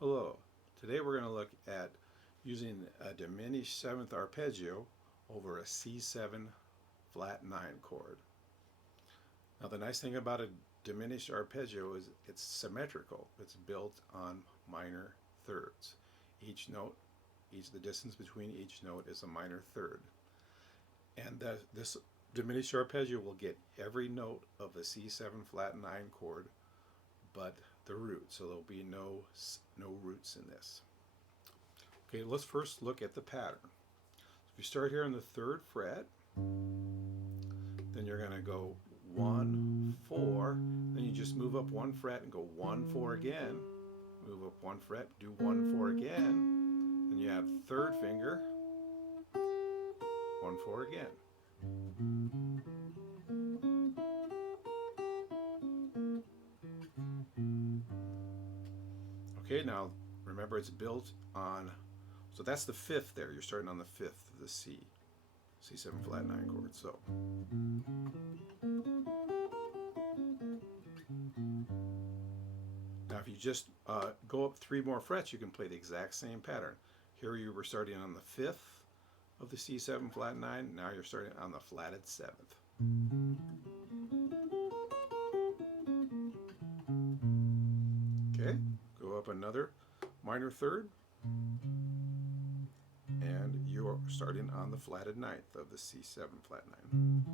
Hello. Today we're going to look at using a diminished seventh arpeggio over a C7 flat 9 chord. Now the nice thing about a diminished arpeggio is it's symmetrical. It's built on minor thirds. Each note, the distance between each note is a minor third. And this diminished arpeggio will get every note of the C7 flat 9 chord but the root, so there'll be no roots in this. Okay, let's first look at the pattern. So if you start here on the 3rd fret, then you're going to go 1, 4, then you just move up 1 fret and go 1, 4 again, move up 1 fret, do 1, 4 again, then you have 3rd finger, 1, 4 again. Okay, now remember it's built on, so that's the 5th there. You're starting on the 5th of the C7 flat 9 chord. So now if you just go up 3 more frets, you can play the exact same pattern. Here you were starting on the 5th of the C7 flat 9. Now you're starting on the flatted 7th. Okay, go up another minor third, and you're starting on the flatted 9th of the C7 flat 9.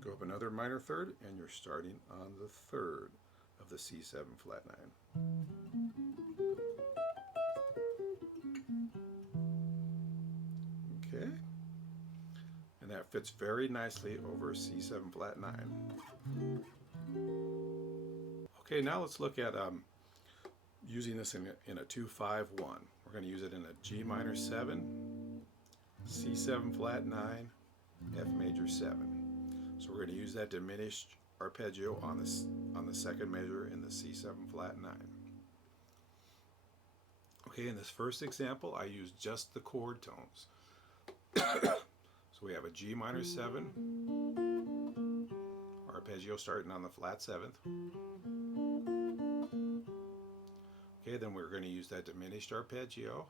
Go up another minor third, and you're starting on the 3rd of the C7 flat 9. Okay, and that fits very nicely over C7 flat 9. Okay, now let's look at using this in a 2-5-1. We're going to use it in a G minor 7, C7 flat 9, F major 7. So we're going to use that diminished arpeggio on the 2nd measure in the C7 flat 9. Okay, in this first example, I use just the chord tones. So we have a G minor 7, arpeggio starting on the flat 7th. Okay, then we're going to use that diminished arpeggio.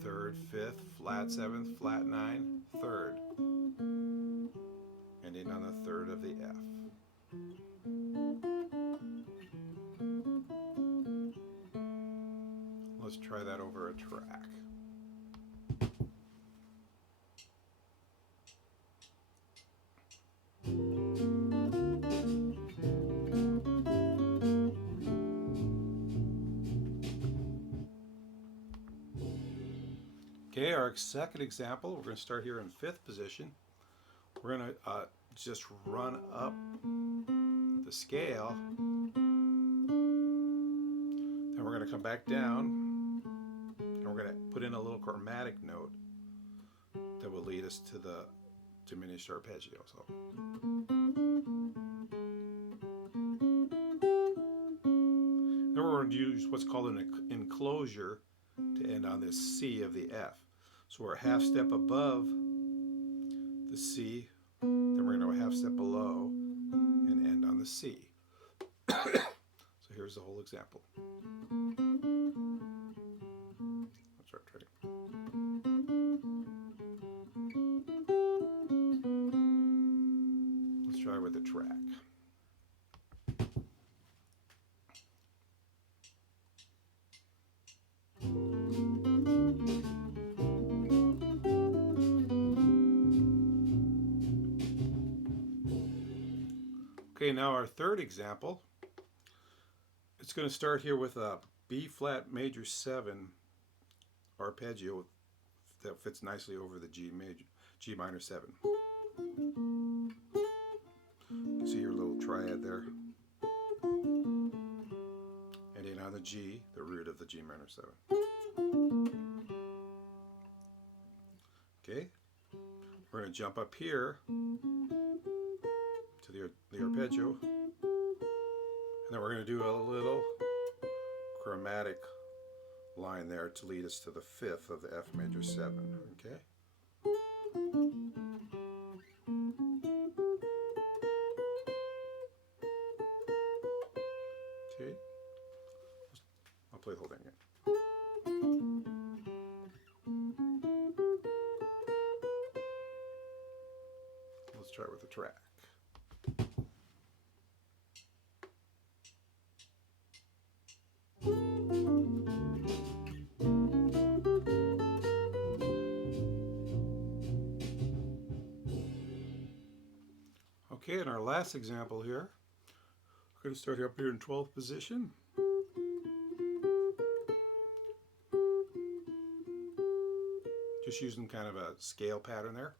3rd, 5th, flat 7th, flat 9, 3rd. Ending on the 3rd of the F. Let's try that over a track. Okay, our second example, we're going to start here in 5th position. We're going to just run up the scale. Then we're going to come back down, and we're going to put in a little chromatic note that will lead us to the diminished arpeggio. So. Then we're going to use what's called an enclosure to end on this C of the F. So we're a half step above the C, then we're going to go a half step below and end on the C. So here's the whole example. Let's try. Let's try with the track. Okay, now our third example, it's going to start here with a B flat major 7 arpeggio that fits nicely over the G minor 7. You can see your little triad there. Ending on the G, the root of the G minor 7. Okay, we're going to jump up here to the arpeggio, and then we're going to do a little chromatic line there to lead us to the 5th of the F major 7. Okay. track. Okay, in our last example here, we're going to start up here in 12th position. Just using kind of a scale pattern there.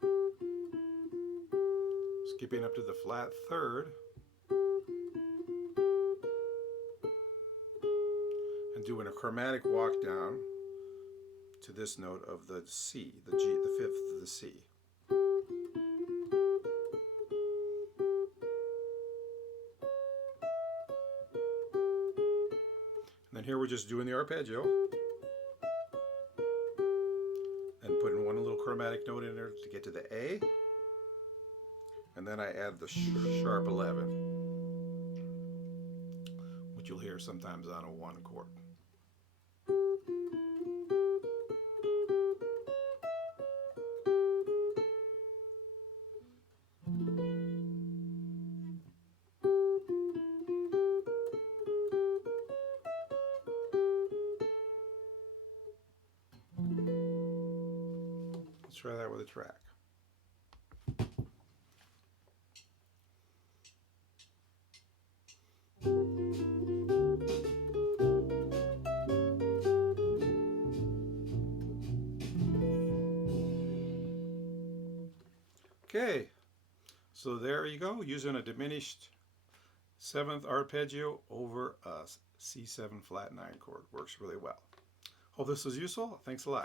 Skipping up to the flat third. And doing a chromatic walk down to this note of the C, the G, the fifth of the C. And then here we're just doing the arpeggio. And putting one little chromatic note in there to get to the A. And then I add the sharp 11, which you'll hear sometimes on a 1 chord. Let's try that with a track. Okay, so there you go, using a diminished 7th arpeggio over a C7 flat 9 chord. Works really well. Hope this was useful. Thanks a lot.